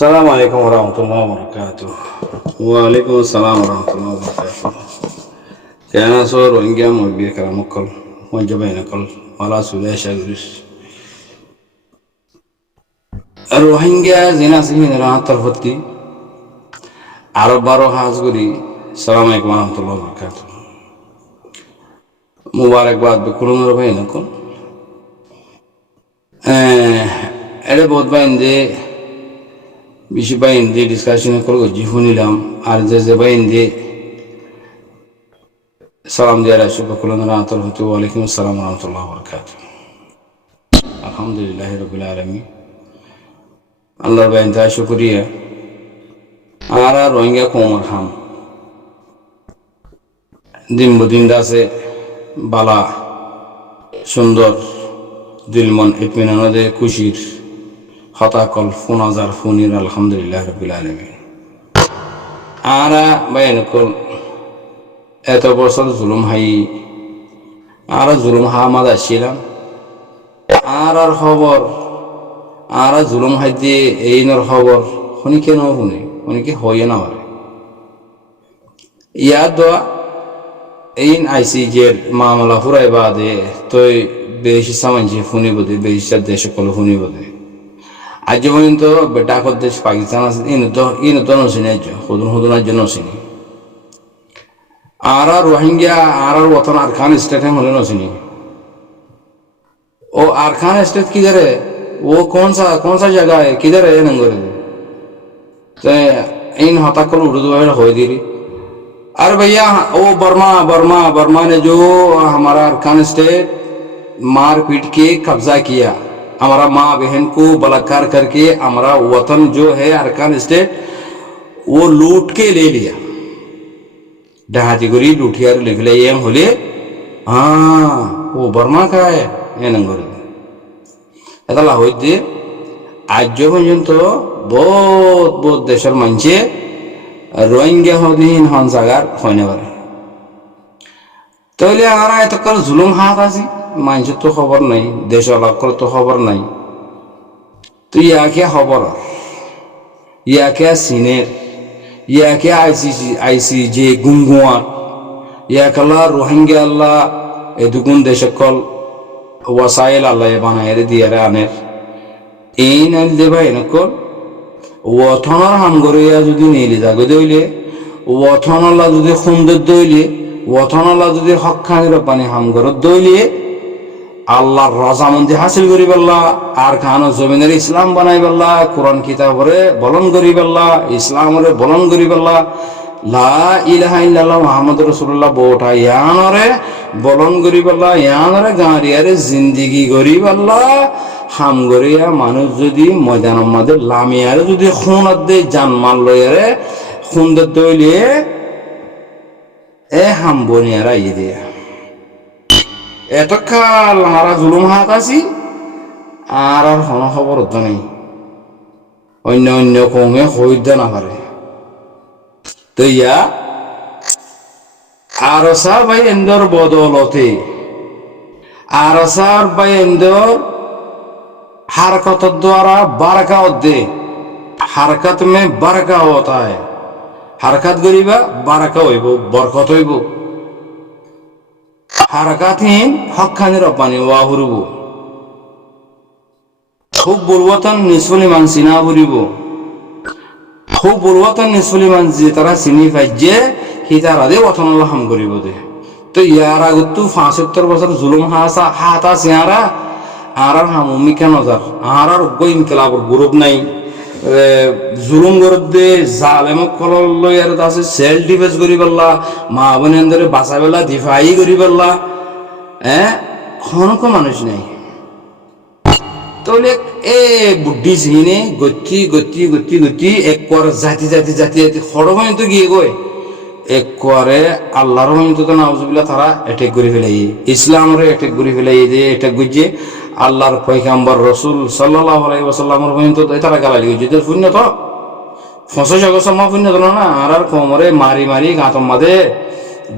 السلام عليكم ورحمة الله وبركاته. وعليكم السلام ورحمة الله وبركاته. كان صور وإنجام وبيك رمكل وانجبين كل ولا سودا شغرس الروهينجا زينا سهين راح ترفتي عرب بارو حازغري. السلام عليكم ورحمة الله وبركاته. مبارك بعد بكلون ربين كل أنا بود بايندي বেশি বাইন্দে ডিসকাশন করবো জিফুনিলাম আর যে বাইন্দে সালাম দিয়ে আসি বকুলন রাহতুল হতু ওয়ালাইকুম আসসালাম ওয়া রাহমাতুল্লাহি ওয়া বারাকাতুহু। আলহামদুলিল্লাহি রাব্বিল আলামিন। আল্লাহর বাইন্দা শুকরিয়া আর রোহিঙ্গা কোমর খাম দিন বদিন দাসে বালা সুন্দর দিলমন ইতমিনানদে খুশির হতাকল ফুনাজার ফুনির আলহামদুলিল্লাহ রাব্বিল আলামিন। আরা বাইনকল এত বছর জুলুম হাই আর জুলুম হামাদ আসছিলাম আর খবর আর জুলুম হাই দিয়ে এই নর খবর শুনি কেন শুনে শুনি কি হয়ে না পারে ইয়াদ দোয়া এই আইসিজের মামলা ফুরাই বাদে তই বেশি সামাঞ্জি শুনিব দে বেশি দেশ কল শুনিব দে আজ পর্যন্ত ডাক দেশ পাকিস্তান আছে ইন তো নসিনি হুদুন হুদুনার জন্য নসিনি আর রোহিঙ্গা আর ওতন আরখান স্টেট হলে নসিনি ও আরখাन स्टेट किधर है वो कौन सा जगह है किधर है नंगर तो इन हताकल उर्दू हो दी रही। अरे भैया वो बर्मा ने जो हमारा अरकान स्टेट मार पीट के कब्जा किया, हमारा माँ बहन को बलात्कार करके हमारा वतन जो है अरकान स्टेट वो लूट के ले लिया। डहाती गुरी लूटियार लिख ले ये होले हाँ वो बर्मा का है ये नंबर এটা লাহোর দিয়ে আজ পর্যন্ত বহুত দেশের মানুষে রোহিঙ্গা হদিন হন জাগার হয়নি পারে তাহলে আমরা এতকাল জুলুম হাত আছি মানুষের তো খবর নাই দেশ অলক্ষর তো খবর নাই তো ইয়াকে খবর ইয়াকে সিনের ইয়াকে আইসি যে গুঙ্গুয়ার ইয়াকাল্লা রোহিঙ্গা আল্লাহ এ দুগুণ দেশকল ওয়াসাইল আল্লাহ বানায় দিয়ারে আনের এই নাইল দেবা এনেকল ওথনার হাম গরিয়া যদি নিলি জাগে দইলে ওথনাল্লাহ যদি সুন্দর দইলে ওথনাল্লাহ যদি হকখানির পানি হাম গরত দইলে আল্লাহর রাজামন্দি হাসিল করি পাল্লা আর খান জমিনের ইসলাম বানাই পাল্লা কোরআন কিতাবরে বলন করি পাল্লা ইসলামরে বলন করি পাল্লা লা ইলাহা ইল্লাল্লাহ মুহাম্মাদুর রাসূলুল্লাহ বোটা ইয়ানরে বলন করি পাল্লা ইয়ানরে গাঁরিয়ারে জিন্দেগি করি পাল্লা হাম গরিয়া মানুষ যদি ময়দানের মাঝে লামিয়ারে যদি খুনত দে জানমাল লয়ারে খুন্দর দইলে এ হাম বনিয়ারা ই দিয়া এতকাল আমরা জুলুম হাত আছি আর কোনো খবর হতো নেই অন্য কমে হইতে না পারে তো ইয়া আরসা ভাই এন্দর বদলতে আরসার ভাই এন্দর हरकत द्वारा बरका दे हरकत में बरका होता है हरकत गरीबा बरका होइब बरकत होइब हरकतहीन हक्कानिर पानी वाहुरब खूब बुलवतन निसफुल मान सिना हुरिब खूब बुलवतन निसफुल मान जे तारा सिनी फाइजे हि तारा दे वतन हाम करिब दे तो यार আগতো 75 বছর জুলুম হাতা সিয়ারা আর হামুমি কেন যার আর গই ইনকলাবর গ্রুপ নাই জুলুম গরব দে জালেম কলল লয়ার আছে সেলফ ডিফেন্স করি পাল্লা মা বোনেন্দরে বাঁচাবেলা দিফাই করি পাল্লা কোনো মানুষ নাই তাহলে এ বুদ্ধি সিনে গতি এক কর জাতি খড়ময় তো গিয়ে গয় এক করে আল্লাহর হইতো তো নাউজুবিল্লাহ তারা অ্যাটাক করে ফেলাই ইসলামরে অ্যাটাক করে ফেলাই যে অ্যাটাক গুজে আল্লাহর পয়গম্বর রাসূল সাল্লাল্লাহু আলাইহি ওয়াসাল্লামের হইতো তারা গালালি গুজে তো শূন্য তো ৫০ সময় শূন্য তো না আর কোমরে মারি গাঁতম মাঝে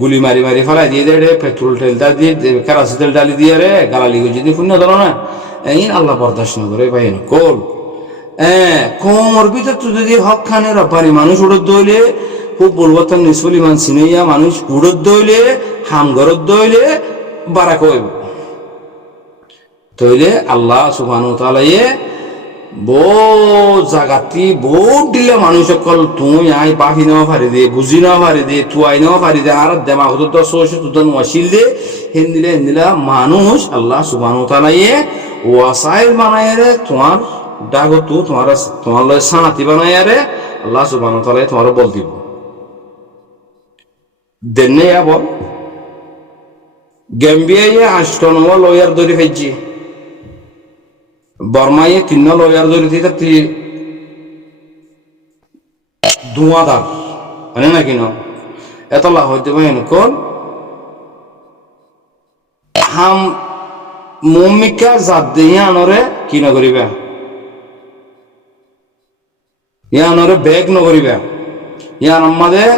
গুলি মারি ফেলাই দিয়ে দে পেট্রোল তেলটা দিয়ে কেরাসিন তেল ডালি দিয়ে রে গালালি গুজে দিয়ে শূন্য তো না এই আল্লাহ বরদাস্ত না করে ভাই কোল কমর ভিতর তুই যদি হক খানে রব্বানি মানুষ উড়ত দইলে খুব বলবতন নিসবলি মান সিনাইয়া মানুষ উড়ত দইলে হামগরত দইলে বারাক হইব তইলে আল্লাহ সুবহানাহু ওয়া তাআলা বহু জাগাতি বহুত দিলে মানুষ সকল তুই আই বাহি নেওয়া পারি দে বুঝি নেওয়া পারি দে তুয়াই নেওয়া পারি দে আর দেমাগ তো সোশ তুদন ওয়াসিল দে হিন্দিলা মানুষ আল্লাহ সুবহানাহু ওয়া তাআলা ওয়াসাইল বানায় রে তোমার ডাগো তু তোমার লয় সানাতি বানায় রে আল্লাহ সুবহানাহু ওয়া তাআলা তোমার বল দিব দেনে বল গেম্বিয়া আষ্টন লয়ার ধরে ফেলছি বর্মাইয়ে 3 লয়ার ধরে দিতে ধোঁয়াদার মানে না কিনো এতলা হইতে পারে কোন হাম মমিকা জাত দিয়ে আনরে কি নকরিবা ইয়ানরে বেগ নকরিবা ইয়ান আমাদের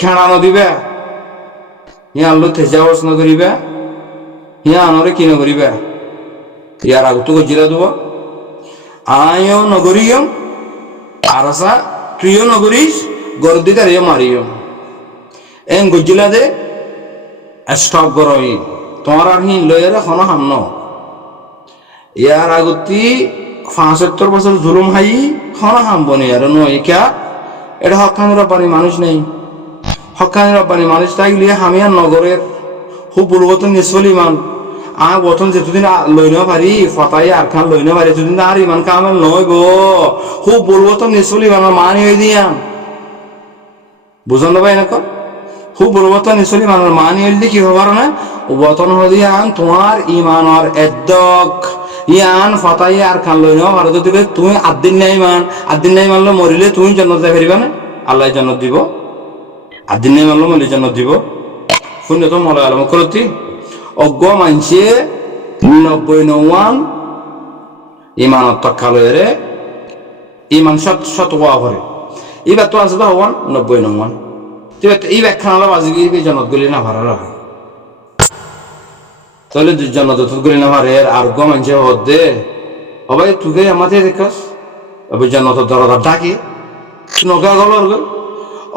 খেড়া নদিবা ইয়ান লো তেজাওয়াজ নকরিবা ইয়ানরে কি নকরিবা ইয়ার আগতো গজিলা দেব আয়ও নগরিও আরসা তুইও নগরিস গর্দি তারিও মারিও এন গজিলা দে স্টপ করই তোমার আর হিন লয়ের এখনো হামন ইয়ার আগতি 75 বছর জুলুম হাই খন হামবনি আর নয় কা এটা হকানি রব্বানি মানুষ নেই হকানি রব্বানি মানুষ থাকলে হামিয়া নগরের খুব পূর্বতন নিসলিমান আর বতন যেতদিন লই না পারি ফতাই আর খান লই না পারি যেদিন আর ইমান কামেল নয় গো খুব পূর্বতন নিসলিমান মানি হয়ে দিয়াম বুঝান ভাই না খুব পূর্বতন নিসলিমান মানি হইলে কি হবার না বতন হদিয়ান তোমার ইমানর এদ্দক ইয়ান ফতাই আর খান লই না পারো যদি তুমি আদিন নাই মানলে মরিলে তুমি জান্নাত যাই পারিবা না আল্লাহ জান্নাত দিব আদিন নাই মানলে মরিলে জান্নাত দিব শুনে তো মলা আলম করতি অজ্ঞ মানছে 99 ইমানত তকালরে ইমান শত ওয়া করে এবার তো আছে 99 এই ব্যাখ্যানালা বাজি গিয়ে জনত গলি না ভাড়া রাখা তাহলে জনত গলি না ভাড়ে আর গো মানছে হদে অবাই তুই আমাদের দেখাস অবাই জনত দরদা ডাকি নগা গলর গল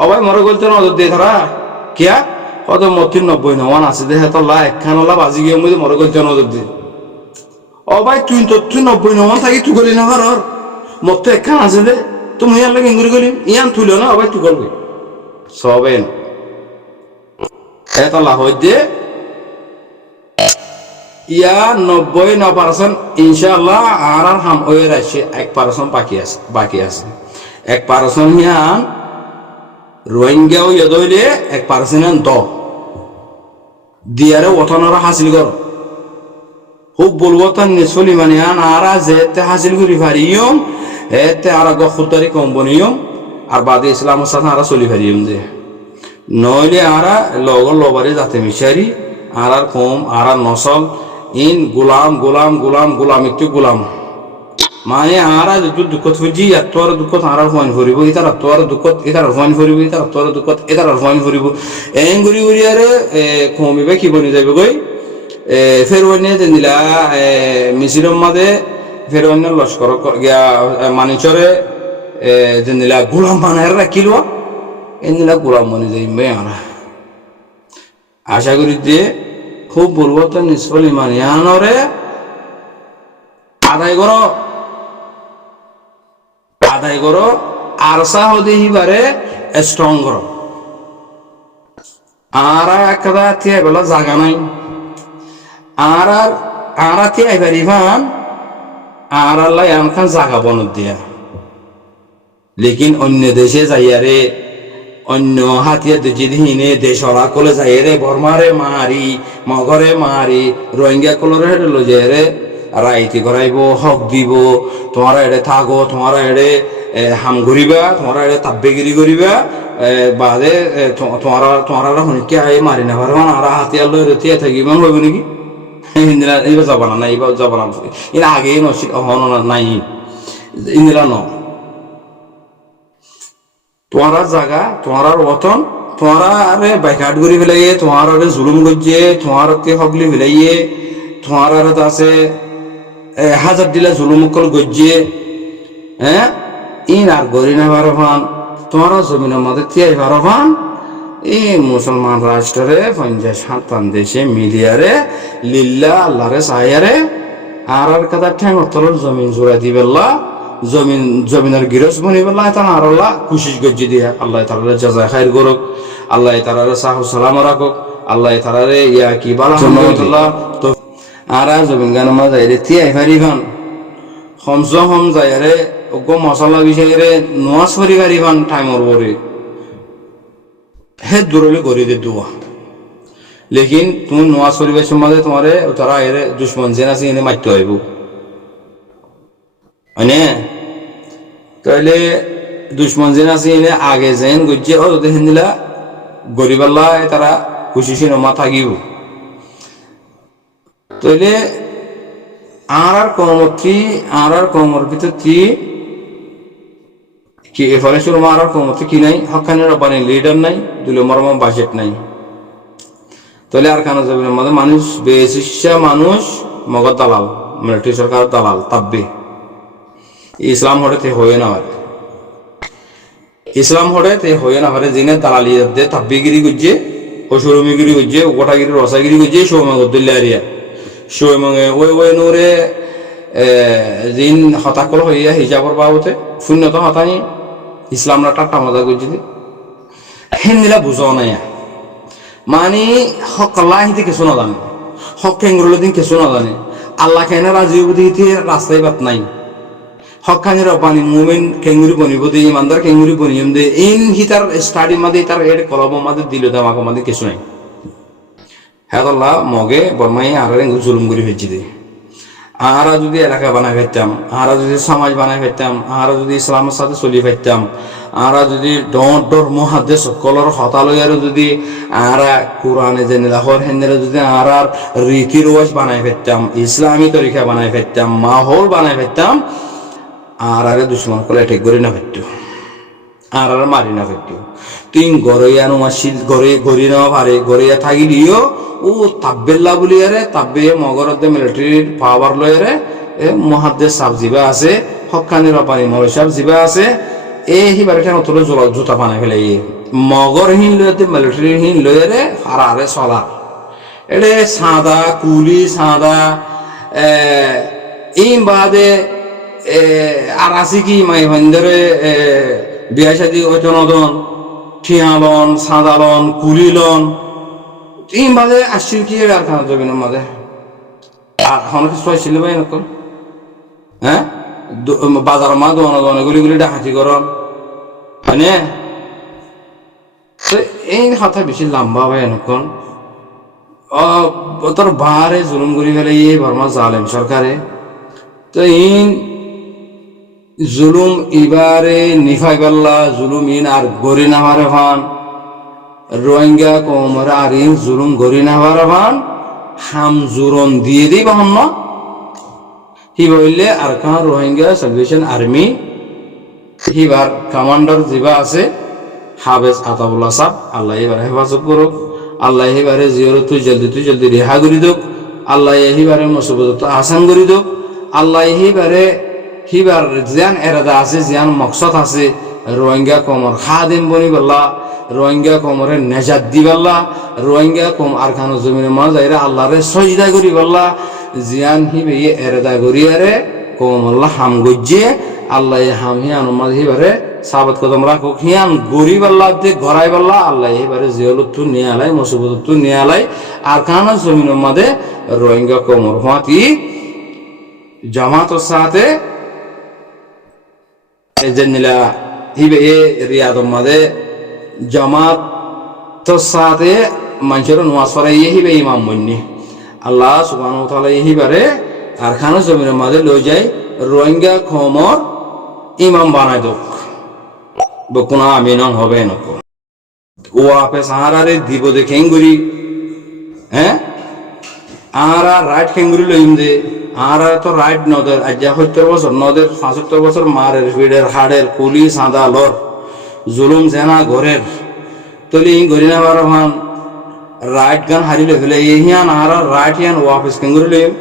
অবাই মরে গলতে নজর দিয়ে ধরা কিয়া কত মতির 99 আছে দেখে তো লা একখানালা বাজি গিয়ে মধ্যে মরে গলতে নজর দিয়ে অবাই তুই 99 থাকি তুই গলি না ভাড়ার মত একখান আছে দে তুমি আর লাগে ইঙ্গুরি গলি ইয়ান তুইল না অবাই তুই করবি সবেন এত লাভ হইতে ইয়া 99% ইনশাআল্লাহ আর হাম ওয়ের আছে 1% বাকি আছে 1% ইয়ান রোহিঙ্গাও ইয়দইলে 1% দ দিয়ারে ওতনরা হাসিল কর খুব বলবো তার নিসলি মানে আরা যেতে হাসিল করি পারিয়ম এতে আর গখুতারি কোম্পানিয়ম আর বাদে ইসলামের সাথে আরা চলি পারিয়ম যে নইলে আরা লগর লবারে যাতে মিশারি আর কম আর নসল ইন গোলাম একটু গোলাম মানে আরা যত দুঃখ ফুজি এতর দুঃখ আর হওয়ান ফুরিব ইতার তোর দুঃখ ইতার হওয়ান ফুরিব ইতার তোর দুঃখ ইতার হওয়ান ফুরিব এন গুরি গুরি আরে কমিবে কি বনি যাবে গই ফেরওয়ানে দিলা মিছিলম মাদে ফেরওয়ানে লস্কর গিয়া মানিচরে দিলা গোলাম বানায় রাখিল এনদিলা গোলাম বনে যাইবে আমরা আশা করি যে খুব বলবো তো নিষ্ফল ইমান ইয়ানরে আদায় করো আর সাহ দেহিবারে স্ট্রং করো আর একটা থিয়া বেলা জাগা নাই আর থিয়া পারিবান আর আল্লাহ এমন জাগা বনত দিয়া লেকিন অন্য দেশে যাইয়ারে অন্য হাতিয়ার দিনে দেশরা কলে যাই রে বর্মারে মারি মগরে মারি রোহিঙ্গা কলরে হেঁটে লো যায় রে রাইতি করাইব হক দিব তোমারা এড়ে থাকো তোমারা এড়ে হাম ঘুরিবা তোমারা এড়ে তাব্বেগিরি করিবা বাদে তোমারা শুনিকে আই মারি না পারবা আর হাতিয়ার লই রেতিয়া থাকি ইমান হইব নাকি ইন্দিরা এইবার যাব না এইবার যাব না এর আগে নসি হন নাই ইন্দিরা ন তোমার জায়গা তোমার ওতন তোমারা আরে বাইকাট করি ফেলাইয়ে তোমার আরে জুলুম গজিয়ে তোমার হকলি ফেলাইয়ে তোমার আছে হাজার দিলা জুলুমকল গজ্জিয়ে হ্যাঁ ইন আর গরি না ভারভান তোমারও জমিনের মধ্যে তিয়াই ভারভান এই মুসলমান রাষ্ট্রে 50-57 দেশে মিলিয়ারে লিল্লা আল্লাহরে সাহায়ারে আর কথা ঠ্যাং তলর জমিন জোড়া দিবেল্লা জমিনের গিরস বনিবেল্লা তার আর আল্লাহ কুশিস গজ্জি দিয়ে আল্লাহ তাআলা জাযা খাইর করুক আল্লাহ তাআলা সাহু সালাম রাখুক আল্লাহ তাআলা ইয়া কি বালা আল্লাহ তো আর জমিন গান মাঝে তিয়াই ভারিভান হমস হম যায়রে ওগো মশলা বিষয়ে নোয়াজ পরিবারিভান টাইমর বরে হে দূরলে গড়ি দে দুয়া লেকিন তুমি নোয়াজ পরিবেশ মাঝে তোমারে তারা এর দুশ্মন জেন আছে এনে মারতে হইব মানে তাইলে দুশ্মন জেন আছে এনে আগে জেন গজ্জে ও দেখেন দিলা গরিবাল্লাহ তারা খুশি নমা থাকিব তাইলে আর কমর ভিতর কি এফারে শুরু মারার কমতে কি নাই হকানের রব্বানি লিডার নাই দুলে মরম বাজেট নাই তাহলে আর কানা যাবে আমাদের মানুষ বেশিশা মানুষ মগজ দালাল মিলিটারি সরকার দালাল তাব্বে ইসলাম হড়েতে হয়ে না পারে ইসলাম হড়েতে হয়ে না পারে জিনে দালালি দে তাব্বিগিরি গুজে অসুরমিগিরি গুজে গোটাগিরি রসাগিরি গুজে সৌমঙ্গ দিল্লারিয়া সৌমঙ্গে ওই নোরে জিন হতাকল হইয়া হিজাবর বাবতে শূন্যত হতানি ইসলামরা টাটা মজা করছি হিন্দিলা বুঝাও নাই মানে হক আল্লাহ হিতে কিছু না জানে হক কেঙ্গুরুল দিন কিছু না জানে আল্লাহ কেন রাজি দিতে রাস্তায় বাত নাই হক খানের পানি মুভমেন্ট কেঙ্গুরি বনিব দে ইমানদার কেঙ্গুরি বনিয়ম দে ইন হিতার স্টাডি মাদে তার এড কলব মাদে দিল দামাক মাদে কিছু নাই হ্যাঁ আল্লাহ মগে বর্মাই আর জুলুম করি হয়েছি দে আহারা যদি এলাকা বানাই ফেলতাম আহারা যদি সমাজ বানাই ফেলতাম আহারা যদি ইসলামের সাথে চলি ফেলতাম আহারা যদি ডর মহাদেশ সকলের হতালয়ারও যদি আহারা কোরআনে জেনেলাহর হেন্দেরে যদি আহারার রীতি রোয়াজ বানাই ফেলতাম ইসলামী তরিকা বানাই ফেলতাম মাহল বানাই ফেলতাম আহারে দুশ্মন করে ঠিক করে না ফেলতো আহারে মারি না ফেলতো তুই গড়িয়া নোমাশিল গড়ি নেওয়া পারে গড়িয়া থাকি দিও ও তাব্বেল্লা বলি আরে তাব্বে মগরতে মিলিটারির পাওয়ার লয়ারে মহাদ্দেশ সাব জিবা আছে হকানি রপানি মরে সাব জিবা আছে এই হিবারে কেন তোর জুতা বানাই ফেলে মগর হিন লয়াতে মিলিটারি হিন লয়ারে হারারে চলা এডে সাদা কুলি সাদা এই বাদে আর আছে কি মাই ভন্দরে বিয়া শাদী ঐতনদন ঠিয়ালন সাদালন কুলিলন এই মাঝে আসছিল কি আর খানা যাবে না মাঝে আর অনেক ছিল ভাই নকল হ্যাঁ বাজার মা দোকানে গুলি ডাকাতি করন মানে এই কথা বেশি লম্বা ভাই নকল তোর বাহারে জুলুম করি ফেলে এই বর্মা জালেম সরকারে তো ইন জুলুম ইবারে নিফাই পাল্লা জুলুম ইন আর গরি না মারে ভান রোহিঙ্গা কোমর আর ইন জুলুম গরি না মারে ভান হাম জুরন দিয়ে দিই বাহন না হি বললে আর কাহা রোহিঙ্গা সালভেশন আর্মি হিবার কমান্ডার জিবা আছে হাবেজ আতাউল্লাহ সাহ আল্লাহ এবারে হেফাজত করুক আল্লাহ এবারে জিয়রত জলদি রেহা করি দোক আল্লাহ এবারে মুসিবত আসান করি দোক আল্লাহ এবারে হিবার জিয়ান এরাদা আছে জিয়ান মকসদ আছে রোহিঙ্গা কমর খাদিম বনি বললা রোহিঙ্গা কমরে নেজাত দি বললা রোহিঙ্গা কম আর খানো জমিনের মাঝে আল্লাহরে সজদা করি বললা জিয়ান হিবে এরাদা করিয়ারে কম আল্লাহ হাম গজ্জে আল্লাহ হাম হিয়ান মাঝে হিবারে সাবত কদম রাখো হিয়ান গরিব আল্লাহ দিয়ে ঘরাই বললা আল্লাহ এবারে জিয়লতু নিয়ে আলাই মুসিবতু নিয়ে আলাই আর খানো জমিনের মাঝে রোহিঙ্গা কমর হাতি জামাতের সাথে জেনিলা হিবে এ রিয়াদর মাঝে জামাত সাথে মানুষের নোয়াজ পড়াই হিবে ইমাম বন্যি আল্লাহ সুবহানাহু ওয়া তাআলা হিবারে আর খানো জমিনের মাঝে লই যায় রোহিঙ্গা কমর ইমাম বানাই দোক বকুনা আমিনং হবে নক ও আপে সাহারারে দিব দে খেঙ্গুরি হ্যাঁ আরা রাইট খেঙ্গুরি লইম দে আর তো রাইট নদের আজ ৭০ বছর নদের ৭৫ বছর মারের ফিডের হাড়ের কুলি সাদা লর জুলুম জেনা ঘরের তলি গরি না বার ভান রাইট গান হারিলে ফেলে হিয়ান আর রাইট হিয়ান ওয়াফিস কেঙ্গুরি লইম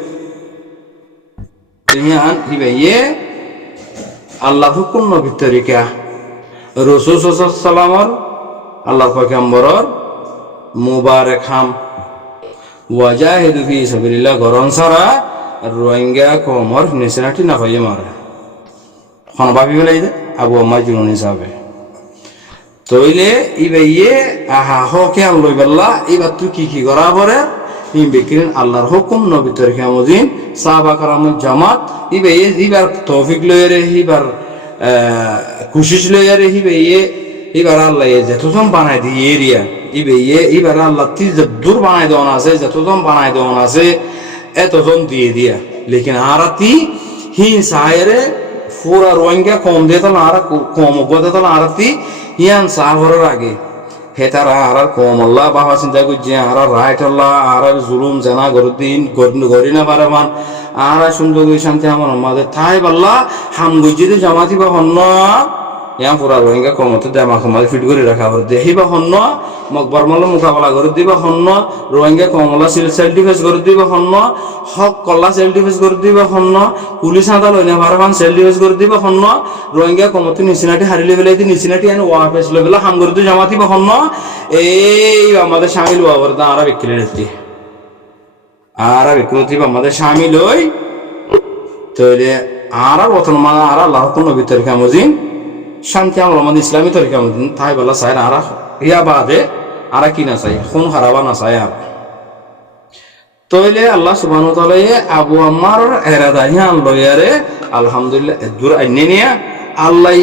হিয়ান ইবাইয়ে আল্লাহ হুকুম নবীর তরিকা রাসূল সাল্লাল্লাহু আলাইহি সাল্লামর আল্লাহ পয়গম্বরর মুবারক হাম ওয়াজাহিদু ফি সাবিলিল্লাহ গরন সারা রোহিঙ্গা কমর নিসনাটি না হয়ে মারে খন ভাবি বেলাই আবু আম্মা জুনুনি সাহেব তইলে ইবাইয়ে আহা হকে আন লই বেল্লা এবার তুই কি করা পরে হিম বিক্রিন আল্লাহর হুকুম নবী তরিকা মদিন সাহাবা কারাম জামাত ইবাইয়ে ইবার তৌফিক লইরে হিবার কোশিশ লইরে হিবাইয়ে এবার আল্লাহ যতজন বানাই দিয়ে এরিয়া ইবাইয়ে এবার আল্লাহ তি দূর বানাই দেওয়ান আছে যতজন বানাই দেওয়ান আছে এতজন দিয়ে দিয়া লেকিন আরাতি হিন সাহেরে পুরা রোহিঙ্গা কম দিয়ে তাহলে আর কম অজ্ঞতা তাহলে আরাতি হিয়ান সাহরের আগে হে তারা আর কম আল্লাহ বাবা চিন্তা করছে আর রাইট আল্লাহ আর জুলুম জানা গরদিন গরি না পারে মান আর সুন্দর শান্তি আমার আমাদের তাই বাল্লা হাম গজিতে জামাতি বা হন্য ইয়া পুরা রোহিঙ্গা কমতে দেমা কমাতে ফিট করে রাখা করে দেহি বা হন্য মকবর মল্ল মোকাবেলা করে দিবা হন্য রোহিঙ্গা কমলা সেলফ ডিফেন্স করে দিবা হন্য হক কল্লা সেলফ ডিফেন্স করে দিবা হন্য পুলিশ আদা লইনা ভারবান সেলফ ডিফেন্স করে দিবা হন্য রোহিঙ্গা কমতে নিচিনাটি হারিলে বেলাইতে নিচিনাটি এনে ওয়াফেস লেভেল হাম করে দিয়ে জামাতি বা হন্য এই আমাদের শামিল হওয়ার দা আরা বিক্রি রেতি আরা বিক্রি আমাদের শামিল হই তাহলে আরা বতন মা আরা আল্লাহ কোন ভিতর কামজিন শান্তি আমরা আমাদের ইসলামী তরিকা মদিন তাই বলা চাই আরা ইয়া বাদে আরা কি না চাই খুন হারাবা না চাই আর তইলে আল্লাহ সুবহানাহু ওয়া তাআলা আবু আম্মার এরাদা হিয়ান লয়ারে আলহামদুলিল্লাহ দূর আইনে নিয়া আল্লাহ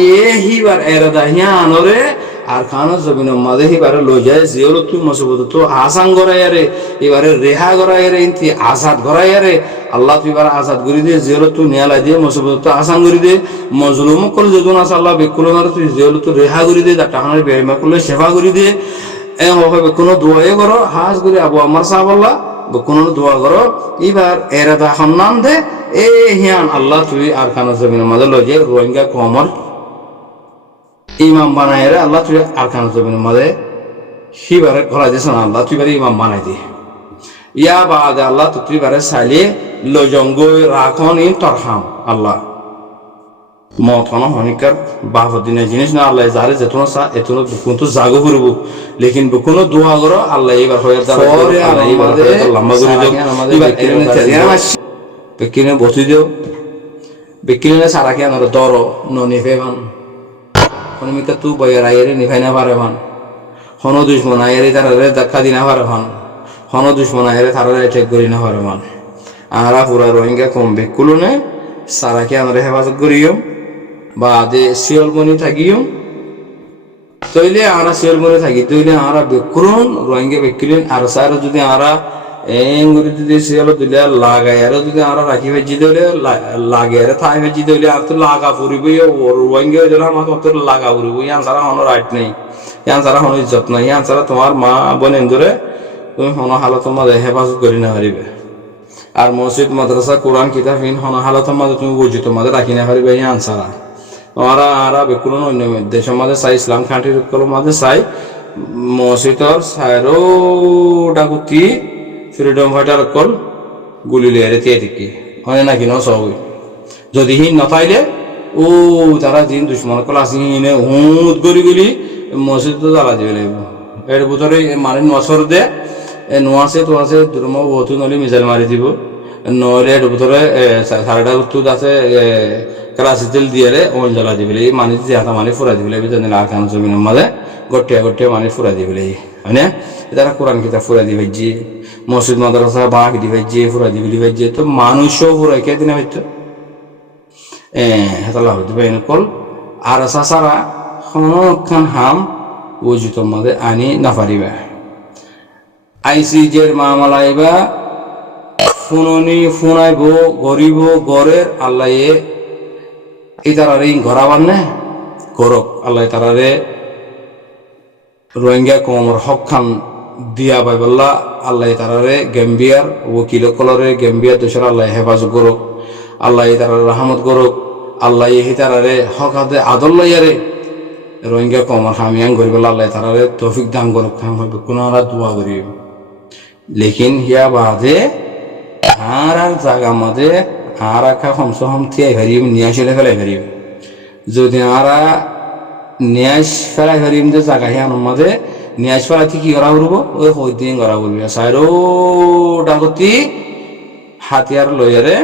হিবার এরাদা হিয়ানরে আর খানা জমিনের মাঝে হিবারে লই যায় জিয়রত তুই মসবুত তো আসান গরায়ারে এবারে রেহা গরায়ারে ইনতি আজাদ গরায়ারে আল্লাহ তুই এবার আজাদ করি দে জিয়রত তুই নিয়ালাই দিয়ে মসবুত তো আসান করি দে মজলুম কল যখন আছে আল্লাহ বেকুলমার তুই জিয়রত রেহা করি দে টাকানের বেমা করলে সেবা করি দে এ হবে কোনো দোয়াই করো হাজ করি আবু আমার সাহেব আল্লাহ কোনো দোয়া করো এবার এরাদা সম্মান দে এ হিয়ান আল্লাহ তুই আর খানা জমিনের মাঝে লই যায় রোহিঙ্গা কমর ইমাম বানাই রে আল্লাহ তুই আর খানা জমিনের মাঝে সিবারে ঘোরা দিয়েছ না আল্লাহ তুই বারে ইমাম বানাই দি ইয়া বাদে আল্লাহ তুই বারে চাইলে লজঙ্গ রাখন ইন তরহাম আল্লাহ মত কোনো হনিকার বাহদিনের জিনিস না আল্লাহ যারে যেতন চা এতন কিন্তু জাগো করব লেকিন কোনো দোয়া করো আল্লাহ এইবার হয়ে দাঁড়া পরে আল্লাহ এইবার লম্বা করে দাও এবার কেনে তেরিয়া মাস বেকিনে বসি দিও বেকিনে সারা কে আনর দর ননি ফেবান কোনমিকা তু বয়ার আইরে নিফাই না পারে ভান হন দুশ্মন আইরে তারারে ধাক্কা দিনা পারে ভান হন দুশ্মন আইরে তারারে অ্যাটাক করি না পারে ভান আরা পুরা রোহিঙ্গা কম বেকুলনে সারা কে আনরে হেফাজত করিও বাদে শিয়লমনি থাকিও তইলে আরা শিয়লমনি থাকি তইলে আরা বেকুরন রোহিঙ্গা বেকুলেন আর সারা যদি আরা এঙ্গুরি যদি শিয়ল দিলে লাগাই আর যদি আরা রাখি ভেজি দিলে লাগে আর থাই ভেজি দিলে আর তো লাগা পড়িব রোহিঙ্গা দিলে আমার তো লাগা পড়িব ইয়ান সারা হনো রাইট নেই ইয়ান সারা হনো ইজ্জত নাই ইয়ান সারা তোমার মা বোন এন্দরে তুমি হনো হালত মাঝে হেফাজত করি না পারিবে আর মসজিদ মাদ্রাসা কোরআন কিতাব ইন হনো হালত মাঝে তুমি বুঝি তোমাদের রাখি না পারিবে ইয়ান সারা ওরা আরা বেকুলন অন্য দেশের মাঝে চাই ইসলাম কান্ট্রির মাঝে চাই মসজিদর সাইরো ডাকুতি ফ্রিডম ফাইটার কল গুলি লিয়ারে তে দেখি হয় নাকি ন সব যদি হিন নথাইলে ও তারা দিন দুশ্মন কল আসি হিনে হুঁত গরি গলি মসজিদ তো জ্বালা দিবে লাগবে এর ভিতরে মানে নসর দে নোয়াছে তো আছে দুর্ম বহুত নলি মিসাইল মারি দিব নহলে এর ভিতরে সারাটা উত্তুদ আছে ক্লাসি তেল দিয়ে ওল জ্বালা দিবে এই মানে হাতা মানে ফুরা দিবে লাগবে জানি আর খান জমিনের মাঝে গটিয়া গটিয়া মানে ফুরা দিবে লাগে হয় না তারা কোরআন কিতাব ফুরা দিবে জি মসজিদ মাদ্রাসা বাঁক দিবে যে ফুরা দিবে যে তো মানুষও ফুরা কে দিনে হইতো হেতালা হইতে পারে কল আর সারা খান হাম ওজি তোমাদের আনি না পারিবা আইসিজের মামলাইবা ফুননি ফুনাইব গরিব গড়ের আল্লাহ এই তারারে ঘরাবার নে গরক আল্লাহ তারারে রোহিঙ্গা কমর হক খান দিয়া বাইবল্লা আল্লাহ তারারে গেম্বিয়ার ওকিল কলরে গেম্বিয়ার দেশের আল্লাহ হেফাজত করুক আল্লাহ তারারে রহমত করুক আল্লাহ হি তারারে হক হাতে আদল লইয়ারে রোহিঙ্গা কমর হামিয়াং গরিবল্লা আল্লাহ তারারে তৌফিক দান করুক হবে কোনো দোয়া করি লেকিন হিয়া বাদে আর জায়গা মাঝে আর একা কমসে কম থিয়াই হারিম নিয়াজ হলে ফেলাই হারিম যদি আরা নিয়াজ ফেলাই হারিম যে জায়গা হিয়ানোর মাঝে নিয়াজ ফেলাইতে কি করা করবো ওই হই দিন করা করবি সাইরো ডাকতি হাতিয়ার লইয়ারে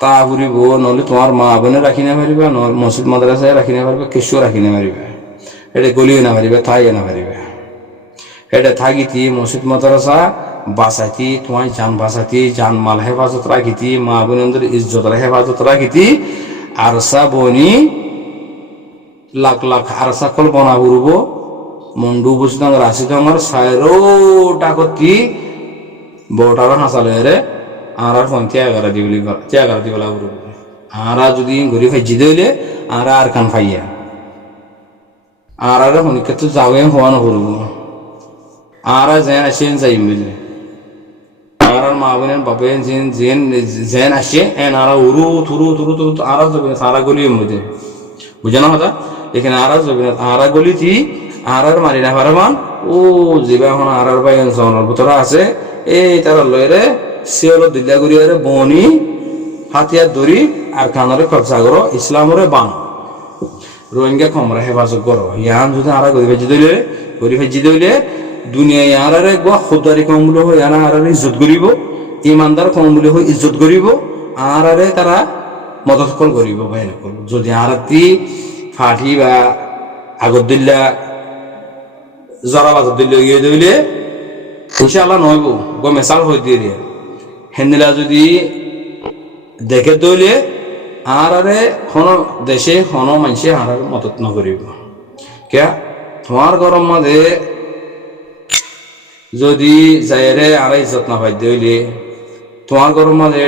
তা ঘুরিব নহলে তোমার মা বোনে রাখি না পারিবা নহলে মসজিদ মাদ্রাসায় রাখি না পারিবা কিছু রাখি না পারিবা এটা গলিও না পারিবা থাইও না পারিবা এটা থাকিতি মসজিদ মাদ্রাসা বাঁচাইতি তোমার জান বাঁচাতি জান মাল হেফাজত রাখিতি মা বোনের ইজ্জত হেফাজত রাখিতি আরসা বনি লাখ লাখ আরসা কল্পনা করব মন্ডু বুঝি ডাঙর আশি ডাঙর সাইরো ডাকতি বউটারও হাসালে রে আর ফোন ত্যাগারা দিবলা করব আর যদি ঘুরি ফাইজি দিলে আর কান ফাইয়া আর হনিকে তো যাওয়ে হওয়া না করবো আর যেন আসেন যাইম বুঝলে আর মা বোনের বাপে যেন আসে এন আর উরু থুরু থুরু থুরু আর যাবে সারা গলি মধ্যে বুঝে না কথা এখানে আর যাবে না আর গলিতি আর মারি না পারবান ও যেবা এখন আর ভাই জনের ভিতরে আছে এই তারা লয়রে সে হলো দিল্লা গুড়িয়ারে বনি হাতিয়ার ধরি আর কানারে কবজা করো ইসলামরে বান রোহিঙ্গা কমরা হেফাজত করো ইয়ান যদি আর গরি ভেজি দিলে দুনিয়ায় আরে গোয়া খুদারি কমগুলো হয়ে আরে ইজ্জত করিব ইমানদার কমগুলো হয়ে ইজ্জত করিব আরে তারা মদত করিব ভাই করব যদি আরতি ফাটি বা আগত দিল্লা জরা বাজত দিল্লা ইয়ে দিলে ইনশাআল্লাহ নইব গো মেসাল হয়ে দিয়ে হেন্দিলা যদি দেখে দইলে আরে কোনো দেশে কোনো মানুষে আর মদত নকরিব কে তোমার গরম মাঝে যদি যাইরে আর ইজ্জত না পাই দইলে তোমার গরম মাঝে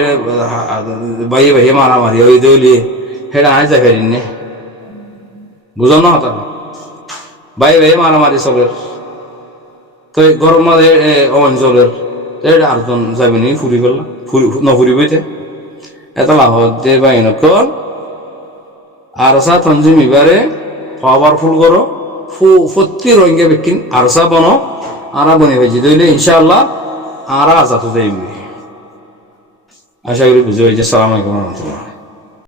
বাইয়ে বাইয়ে মারামারি হয়ে দইলে সেটা আয় যাই ফেরিন নে বুঝো না হতা বাইয়ে বাইয়ে মারামারি চলের তো গরম মাঝে অঞ্চলের আরেকজন যাবি নি ফুরি ফেললাম নফুরিবইতে এত লাভ দে বাইন আরসা তঞ্জিম এবারে পাওয়ারফুল করো প্রতি রোহিঙ্গা ব্যক্তি আরসা বনো আরা বনে ভেজি দইলে ইনশাআল্লাহ আরা আজাদ যাইবি আশা করি বুঝে হয়েছে। সালাম আলাইকুম রহমতুল্লাহ।